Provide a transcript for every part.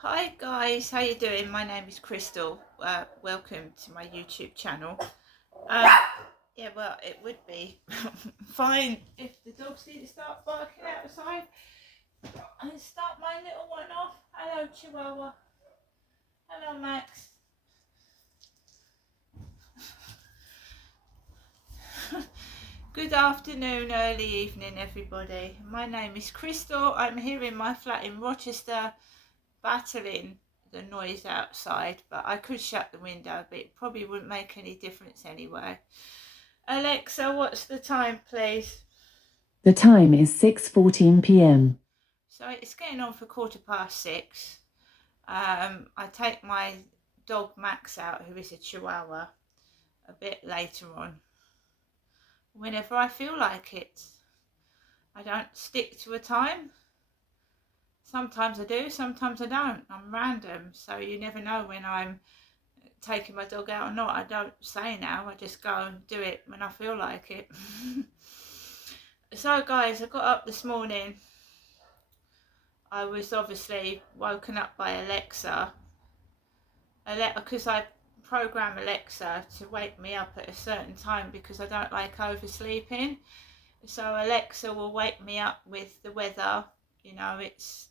Hi guys, how you doing? My name is Crystal. Welcome to my YouTube channel. Um, yeah, well, it would be fine if the dogs didn't start barking outside and start my little one off. Hello, Chihuahua. Hello, Max. Good afternoon, early evening, everybody. My name is Crystal. I'm here in my flat in Rochester, battling the noise outside, but I could shut the window, but it probably wouldn't make any difference anyway. Alexa, what's the time, please? The time is 6:14 p.m. So it's getting on for 6:15. I take my dog Max out, who is a Chihuahua, a bit later on, whenever I feel like it. I don't stick to a time. Sometimes I do, sometimes I don't. I'm random, so you never know when I'm taking my dog out or not. I don't say now, I just go and do it when I feel like it. So guys, I got up this morning. I was obviously woken up by Alexa, because I program Alexa to wake me up at a certain time because I don't like oversleeping. So Alexa will wake me up with the weather. It's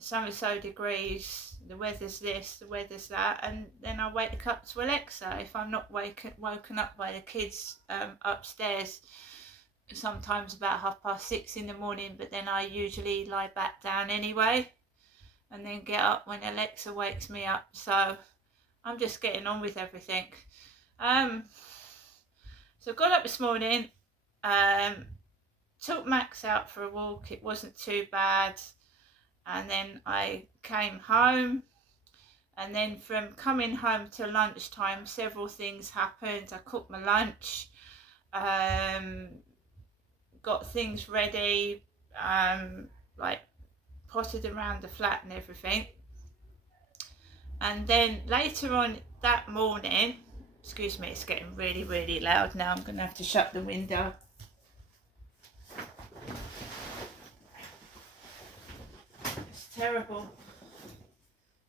so and so degrees, the weather's this, the weather's that, and then I wake up to Alexa if I'm not woken up by the kids upstairs, sometimes about 6:30 in the morning, but then I usually lie back down anyway and then get up when Alexa wakes me up. So I'm just getting on with everything. Um, so I got up this morning, took Max out for a walk. It wasn't too bad. And then I came home. And then from coming home to lunchtime, several things happened. I cooked my lunch, got things ready, like potted around the flat and everything. And then later on that morning, excuse me, it's getting really, really loud now. I'm going to have to shut the window. It's terrible.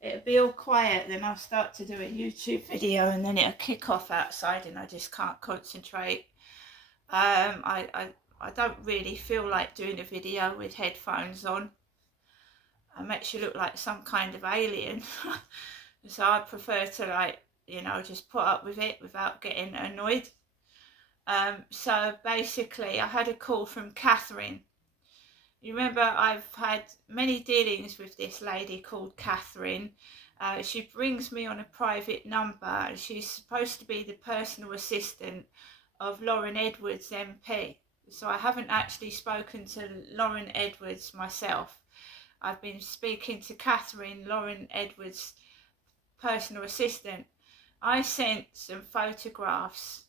It'll be all quiet, then I'll start to do a YouTube video and then it'll kick off outside and I just can't concentrate. I don't really feel like doing a video with headphones on. It makes you look like some kind of alien. So I prefer to just put up with it without getting annoyed. So basically I had a call from Catherine. You remember I've had many dealings with this lady called Catherine. She brings me on a private number. She's supposed to be the personal assistant of Lauren Edwards MP. So I haven't actually spoken to Lauren Edwards myself. I've been speaking to Catherine, Lauren Edwards' personal assistant. I sent some photographs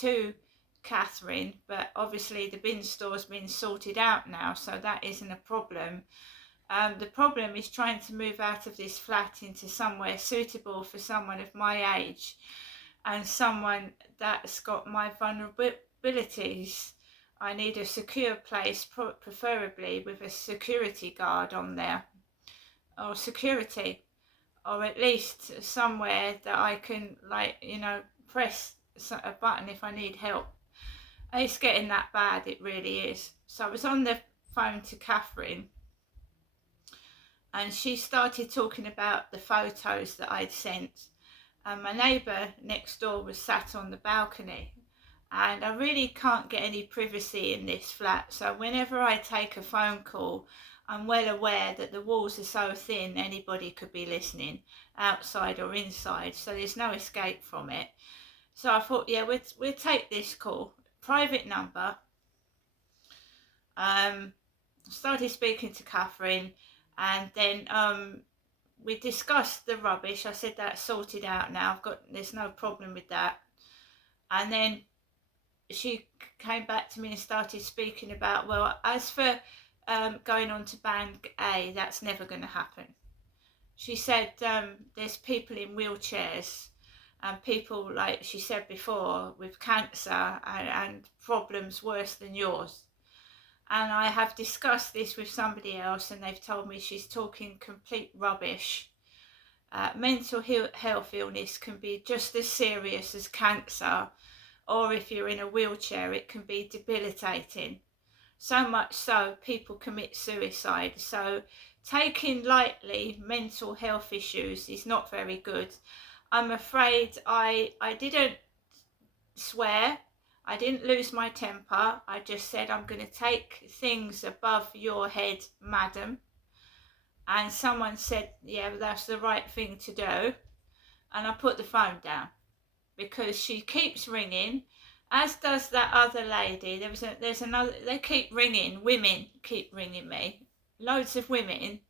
to Catherine, but obviously the bin store's been sorted out now, so that isn't a problem. The problem is trying to move out of this flat into somewhere suitable for someone of my age and someone that's got my vulnerabilities. I need a secure place, preferably with a security guard on there, or security, or at least somewhere that I can, press a button if I need help. It's getting that bad, it really is. So I was on the phone to Catherine and she started talking about the photos that I'd sent. And my neighbour next door was sat on the balcony. And I really can't get any privacy in this flat. So whenever I take a phone call, I'm well aware that the walls are so thin anybody could be listening, outside or inside. So there's no escape from it. So I thought, yeah, we'll take this call. Private number. Started speaking to Catherine, and then we discussed the rubbish. I said that's sorted out now. There's no problem with that. And then she came back to me and started speaking about, well, as for going on to band A, that's never going to happen. She said there's people in wheelchairs and people, like she said before, with cancer and problems worse than yours. And I have discussed this with somebody else, and they've told me she's talking complete rubbish. Mental health illness can be just as serious as cancer, or if you're in a wheelchair, it can be debilitating. So much so, people commit suicide. So taking lightly mental health issues is not very good. I'm afraid I didn't swear. I didn't lose my temper. I just said, I'm going to take things above your head, madam. And someone said, yeah, that's the right thing to do. And I put the phone down because she keeps ringing, as does that other lady. There's another, they keep ringing, women keep ringing me, loads of women,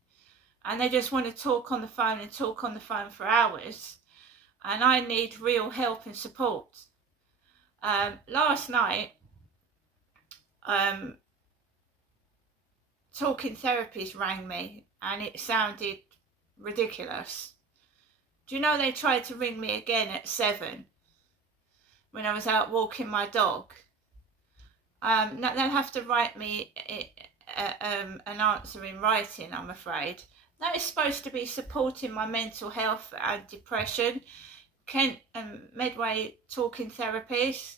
and they just want to talk on the phone and talk on the phone for hours. And I need real help and support. Last night, Talking Therapies rang me, and it sounded ridiculous. Do you know they tried to ring me again at 7 when I was out walking my dog? They'll have to write me an answer in writing, I'm afraid. That is supposed to be supporting my mental health and depression. Kent and Medway Talking Therapies.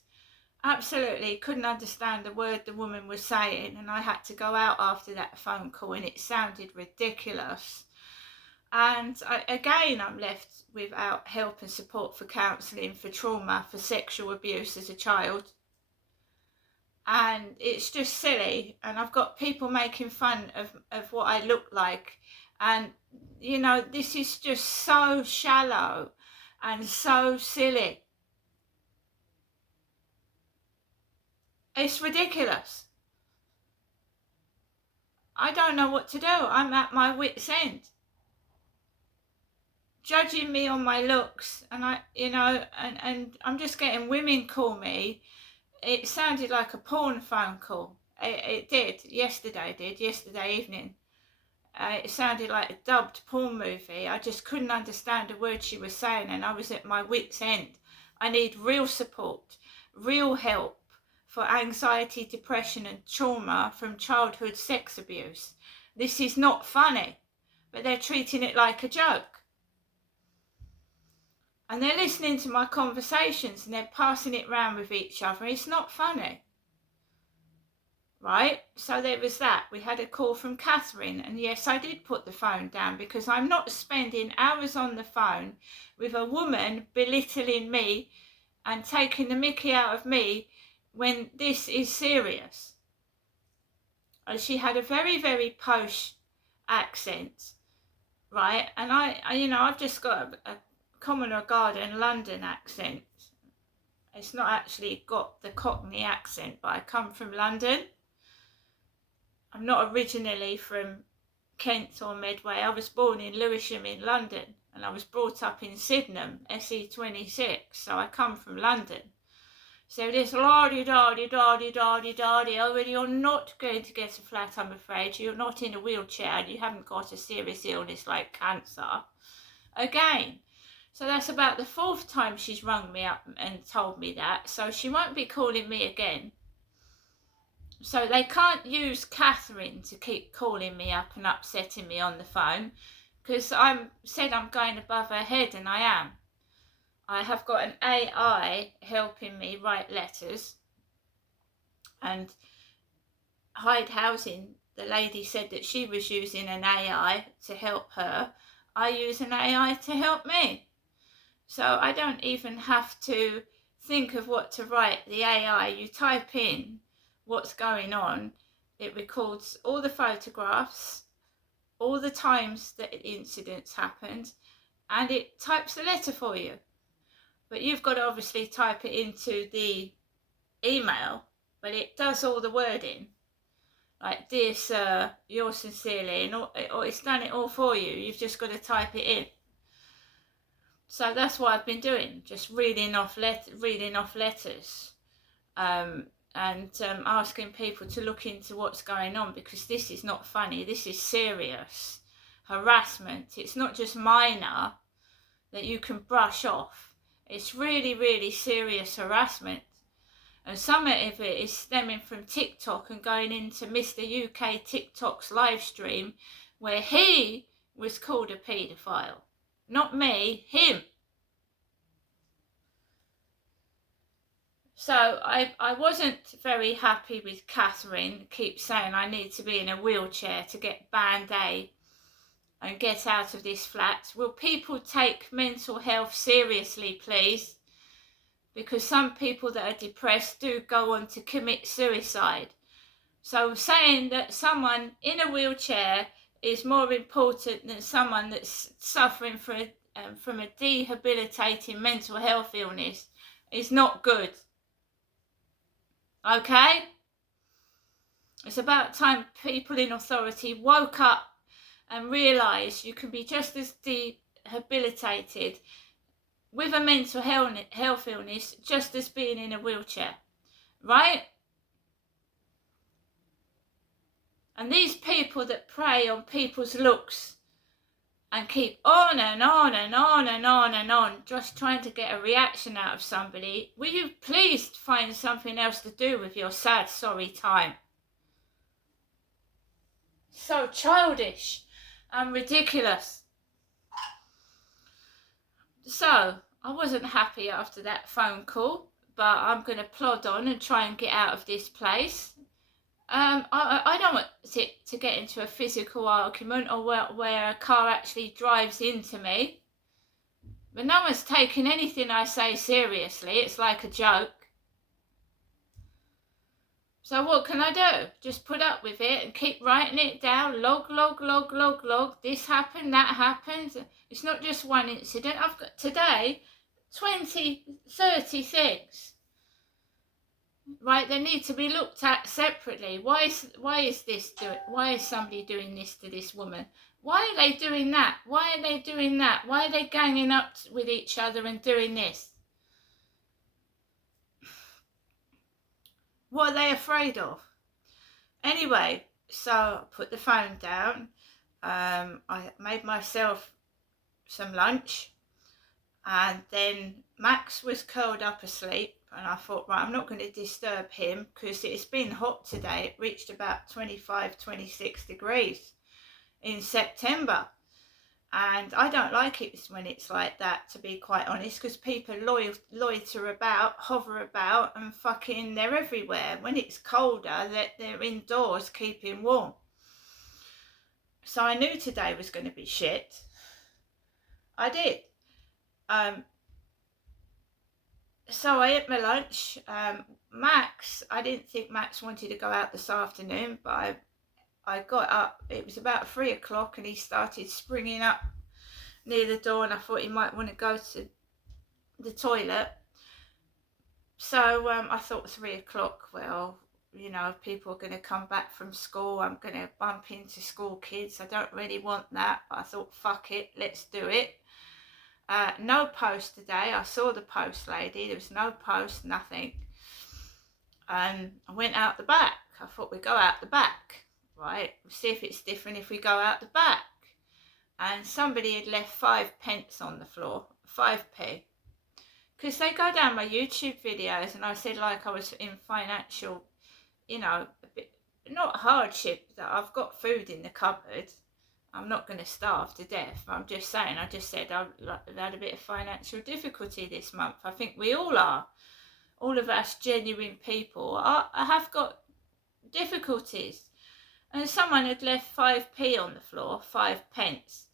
Absolutely couldn't understand a word the woman was saying, and I had to go out after that phone call, and it sounded ridiculous. And I'm left without help and support for counselling, for trauma, for sexual abuse as a child. And it's just silly, and I've got people making fun of what I look like. And, you know, this is just so shallow and so silly. It's ridiculous. I don't know what to do. I'm at my wit's end. Judging me on my looks, and and I'm just getting women call me. It sounded like a porn phone call. It did yesterday evening. It sounded like a dubbed porn movie. I just couldn't understand a word she was saying, and I was at my wit's end. I need real support, real help for anxiety, depression and trauma from childhood sex abuse. This is not funny, but they're treating it like a joke. And they're listening to my conversations and they're passing it round with each other. It's not funny. Right? So there was that. We had a call from Catherine, and yes, I did put the phone down because I'm not spending hours on the phone with a woman belittling me and taking the mickey out of me when this is serious. And she had a very, very posh accent, right? And I've just got a common or garden London accent. It's not actually got the Cockney accent, but I come from London. I'm not originally from Kent or Medway. I was born in Lewisham in London, and I was brought up in Sydenham, SE26, so I come from London. So this la-di-da-di-da-di-da-di-da-di, oh, well, you're not going to get a flat, I'm afraid. You're not in a wheelchair and you haven't got a serious illness like cancer. Again. So that's about the 4th time she's rung me up and told me that. So she won't be calling me again. So they can't use Catherine to keep calling me up and upsetting me on the phone, because I said I'm going above her head, and I am. I have got an AI helping me write letters. And Hyde Housing, the lady said that she was using an AI to help her. I use an AI to help me. So I don't even have to think of what to write. The AI, you type in what's going on, it records all the photographs, all the times that the incidents happened, and it types a letter for you. But you've got to obviously type it into the email, but it does all the wording. Like, dear sir, yours sincerely, and it's done it all for you. You've just got to type it in. So that's what I've been doing, just reading off letters, and asking people to look into what's going on, because this is not funny. This is serious harassment. It's not just minor that you can brush off. It's really, really serious harassment. And some of it is stemming from TikTok and going into Mr. UK TikTok's live stream, where he was called a paedophile. Not me, him. So I wasn't very happy with Catherine. Keep saying I need to be in a wheelchair to get Band-Aid and get out of this flat. Will people take mental health seriously, please? Because some people that are depressed do go on to commit suicide. So saying that someone in a wheelchair is more important than someone that's suffering from a debilitating mental health illness is not good. Okay? It's about time people in authority woke up and realised you can be just as debilitated with a mental health illness just as being in a wheelchair. Right? And these people that prey on people's looks and keep on and on and on and on and on, just trying to get a reaction out of somebody, will you please find something else to do with your sad, sorry time? So childish and ridiculous. So, I wasn't happy after that phone call, but I'm going to plod on and try and get out of this place. I don't want it to get into a physical argument or where a car actually drives into me. But no one's taking anything I say seriously. It's like a joke. So what can I do? Just put up with it and keep writing it down. Log. This happened, that happened. It's not just one incident. I've got today 20, 30 things. Right, they need to be looked at separately. Why is somebody doing this to this woman? Why are they doing that? Why are they doing that? Why are they ganging up with each other and doing this? What are they afraid of? Anyway, so I put the phone down. I made myself some lunch, and then Max was curled up asleep, and I thought, right, I'm not going to disturb him because it's been hot today. It reached about 25, 26 degrees in September. And I don't like it when it's like that, to be quite honest, because people loiter about, hover about, and fucking they're everywhere. When it's colder, they're indoors keeping warm. So I knew today was going to be shit. I did. So I ate my lunch. Max, I didn't think Max wanted to go out this afternoon, but I got up. It was about 3 o'clock and he started springing up near the door, and I thought he might want to go to the toilet. So I thought 3 o'clock, well, you know, people are going to come back from school. I'm going to bump into school kids. I don't really want that, but I thought, fuck it, let's do it. No post today. I saw the post lady. There was no post, nothing. I went out the back. I thought we'd go out the back, right? See if it's different if we go out the back. And somebody had left 5 pence on the floor, 5p. Because they go down my YouTube videos, and I said like I was in financial, you know, a bit, not hardship, that I've got food in the cupboard. I'm not going to starve to death. I'm just saying, I just said I've had a bit of financial difficulty this month. I think we all are. All of us genuine people I have got difficulties. And someone had left 5p on the floor, 5 pence.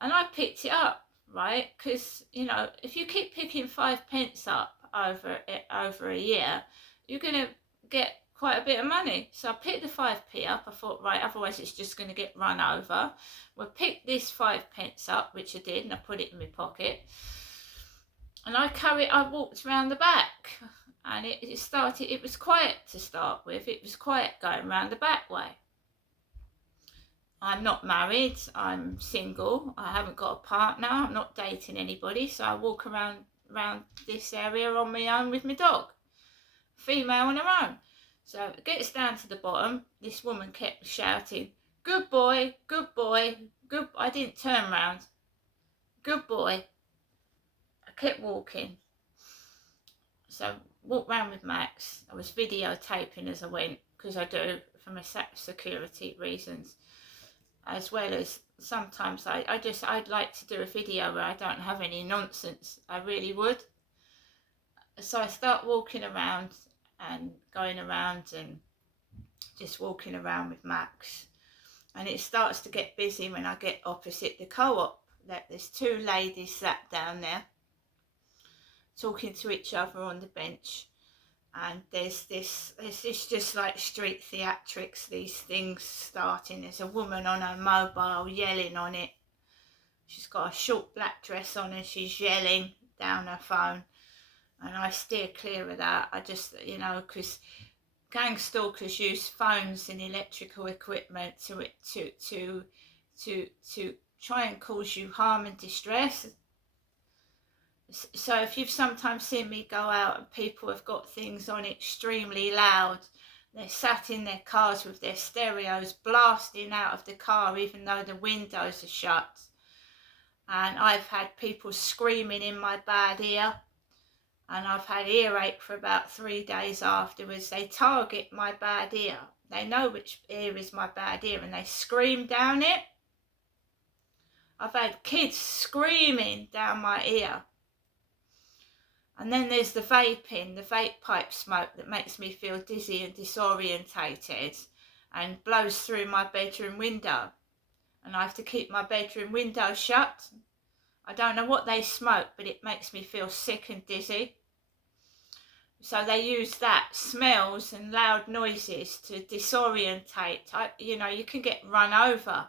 And I picked it up, right? Because, you know, if you keep picking 5 pence up over a year, you're going to get quite a bit of money. So I picked the 5p up. I thought, right, otherwise it's just going to get run over. Well, pick this 5 pence up, which I did, and I put it in my pocket. And I walked around the back, and it was quiet to start with. It was quiet going around the back way. I'm not married, I'm single, I haven't got a partner, I'm not dating anybody, so I walk around this area on my own with my dog. Female on her own. So it gets down to the bottom. This woman kept shouting, good boy, good boy, good. I didn't turn round. Good boy. I kept walking. So walked round with Max. I was videotaping as I went, because I do for my security reasons, as well as sometimes I'd like to do a video where I don't have any nonsense. I really would. So I start walking around and going around and just walking around with Max, and it starts to get busy when I get opposite the co-op. There's two ladies sat down there talking to each other on the bench, and there's this just like street theatrics, these things starting. There's a woman on her mobile yelling on it. She's got a short black dress on and she's yelling down her phone, and I steer clear of that. I just, because gang stalkers use phones and electrical equipment to try and cause you harm and distress. So if you've sometimes seen me go out and people have got things on extremely loud, they're sat in their cars with their stereos blasting out of the car even though the windows are shut. And I've had people screaming in my bad ear, and I've had earache for about 3 days afterwards. They target my bad ear. They know which ear is my bad ear and they scream down it. I've had kids screaming down my ear. And then there's the vaping, the vape pipe smoke that makes me feel dizzy and disorientated and blows through my bedroom window. And I have to keep my bedroom window shut. I don't know what they smoke, but it makes me feel sick and dizzy. So they use that, smells and loud noises, to disorientate. You can get run over,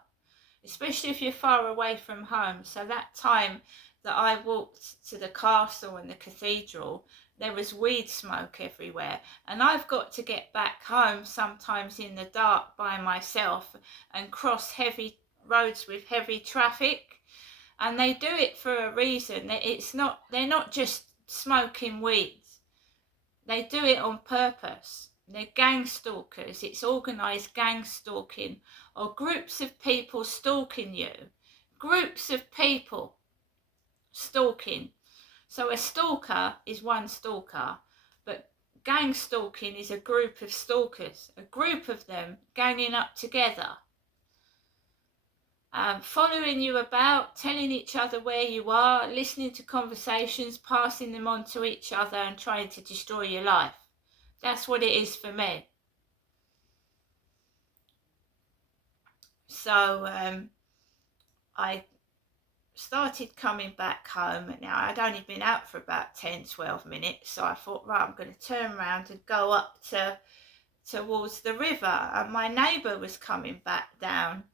especially if you're far away from home. So that time that I walked to the castle and the cathedral, there was weed smoke everywhere. And I've got to get back home sometimes in the dark by myself and cross heavy roads with heavy traffic. And they do it for a reason. They're not just smoking weed. They do it on purpose. They're gang stalkers. It's organised gang stalking, or groups of people stalking you. Groups of people stalking. So a stalker is one stalker, but gang stalking is a group of stalkers, a group of them ganging up together, following you about, telling each other where you are, listening to conversations, passing them on to each other and trying to destroy your life. That's what it is for me. So I started coming back home. Now, I'd only been out for about 10-12 minutes, so I thought, right, I'm going to turn around and go up towards the river. And my neighbour was coming back down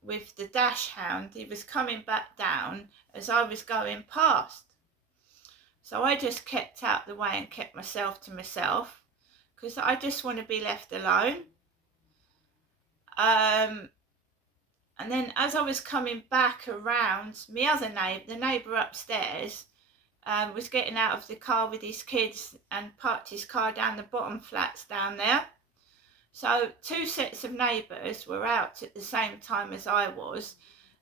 with the dash hound. He was coming back down as I was going past. So I just kept out the way and kept myself to myself, because I just want to be left alone. And then as I was coming back around, my other neighbour, the neighbour upstairs, was getting out of the car with his kids and parked his car down the bottom flats down there. So 2 sets of neighbours were out at the same time as I was.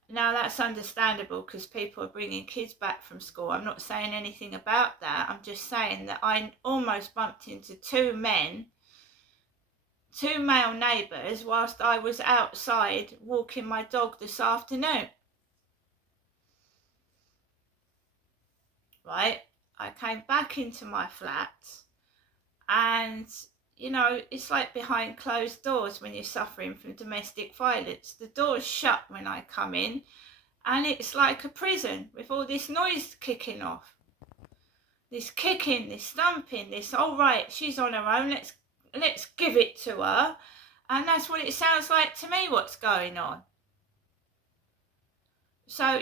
Now that's understandable because people are bringing kids back from school. I'm not saying anything about that. I'm just saying that I almost bumped into 2 male neighbours whilst I was outside walking my dog this afternoon. Right, I came back into my flat, and it's like behind closed doors when you're suffering from domestic violence. The door's shut when I come in, and it's like a prison with all this noise kicking off. This kicking, this thumping, this, all right, she's on her own, let's give it to her. And that's what it sounds like to me, what's going on. So,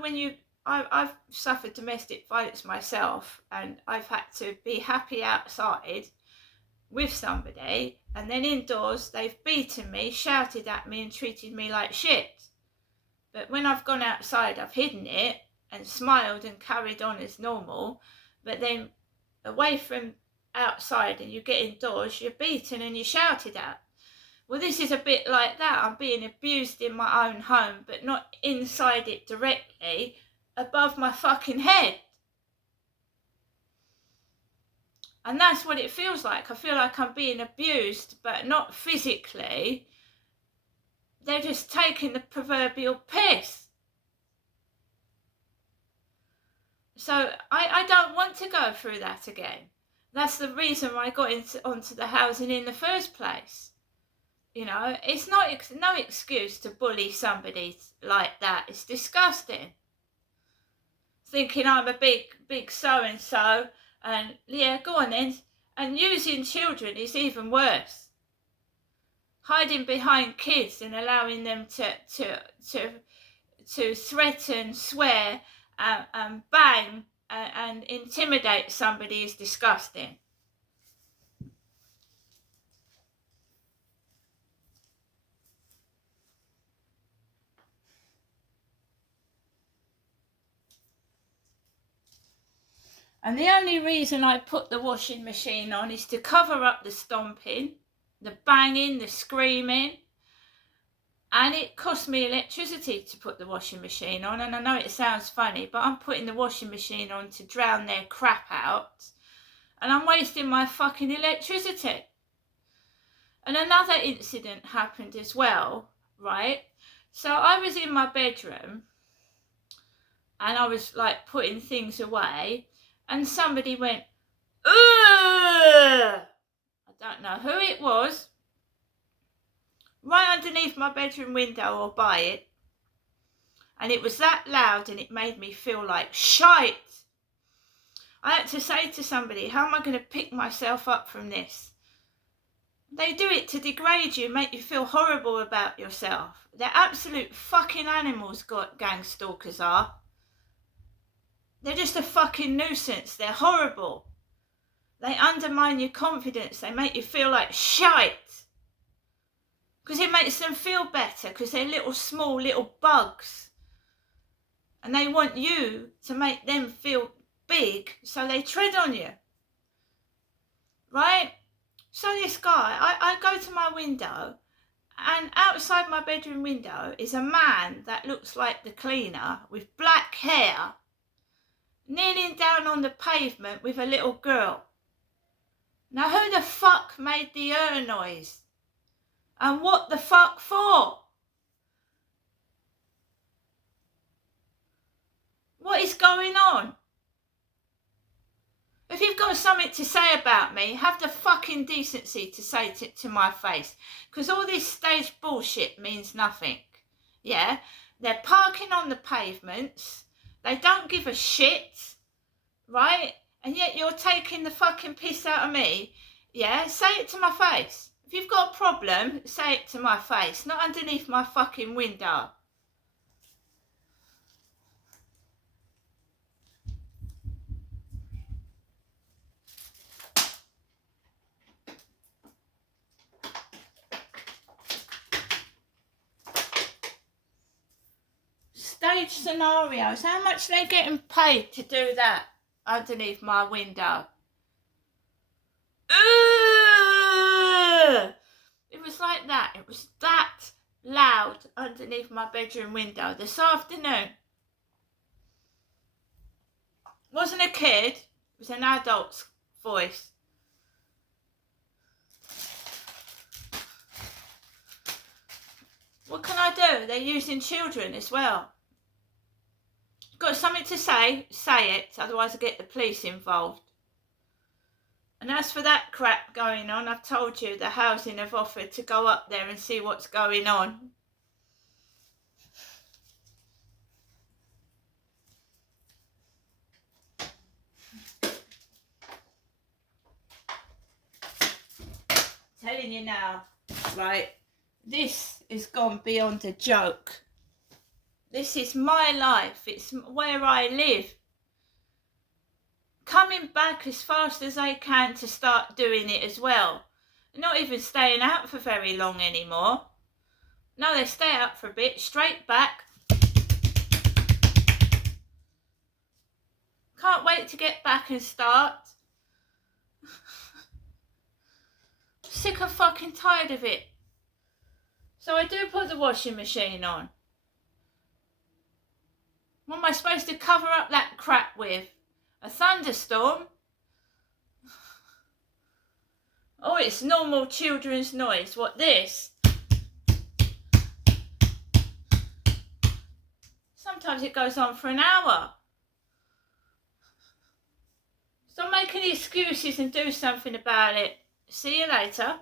when I've suffered domestic violence myself, and I've had to be happy outside with somebody, and then indoors they've beaten me, shouted at me and treated me like shit. But when I've gone outside, I've hidden it and smiled and carried on as normal. But then away from outside and you get indoors, you're beaten and you're shouted at. Well, this is a bit like that. I'm being abused in my own home, but not inside it directly, above my fucking head. And that's what it feels like. I feel like I'm being abused, but not physically. They're just taking the proverbial piss. So I don't want to go through that again. That's the reason why I got onto the housing in the first place. You know, it's not no excuse to bully somebody like that. It's disgusting. Thinking I'm a big so-and-so, and yeah, go on then. And using children is even worse. Hiding behind kids and allowing them to threaten, swear, and bang and intimidate somebody is disgusting. And the only reason I put the washing machine on is to cover up the stomping, the banging, the screaming. And it cost me electricity to put the washing machine on. And I know it sounds funny, but I'm putting the washing machine on to drown their crap out. And I'm wasting my fucking electricity. And another incident happened as well, right? So I was in my bedroom and I was like putting things away. And somebody went, ugh! I don't know who it was. Right underneath my bedroom window or by it. And it was that loud and it made me feel like shite. I had to say to somebody, how am I going to pick myself up from this? They do it to degrade you, make you feel horrible about yourself. They're absolute fucking animals, gang stalkers are. They're just a fucking nuisance. They're horrible. They undermine your confidence. They make you feel like shite. Because it makes them feel better, because they're small little bugs. And they want you to make them feel big, so they tread on you. Right? So this guy, I go to my window, and outside my bedroom window is a man that looks like the cleaner with black hair, kneeling down on the pavement with a little girl. Now who the fuck made the noise? And what the fuck for? What is going on? If you've got something to say about me, have the fucking decency to say it to my face. Because all this stage bullshit means nothing. Yeah? They're parking on the pavements. They don't give a shit, right? And yet you're taking the fucking piss out of me. Yeah, say it to my face. If you've got a problem, say it to my face, not underneath my fucking window. Stage scenarios. How much are they getting paid to do that underneath my window? It was like that. It was that loud underneath my bedroom window this afternoon. It wasn't a kid. It was an adult's voice. What can I do? They're using children as well. Got something to say it, otherwise I get the police involved. And as for that crap going on, I've told you the housing have offered to go up there and see what's going on. Telling you now, right, this has gone beyond a joke. This is my life. It's where I live. Coming back as fast as I can to start doing it as well. Not even staying out for very long anymore. No, they stay out for a bit, straight back. Can't wait to get back and start. Sick and fucking tired of it. So I do put the washing machine on. What am I supposed to cover up that crap with? A thunderstorm? Oh, it's normal children's noise. What, this? Sometimes it goes on for an hour. Stop making excuses and do something about it. See you later.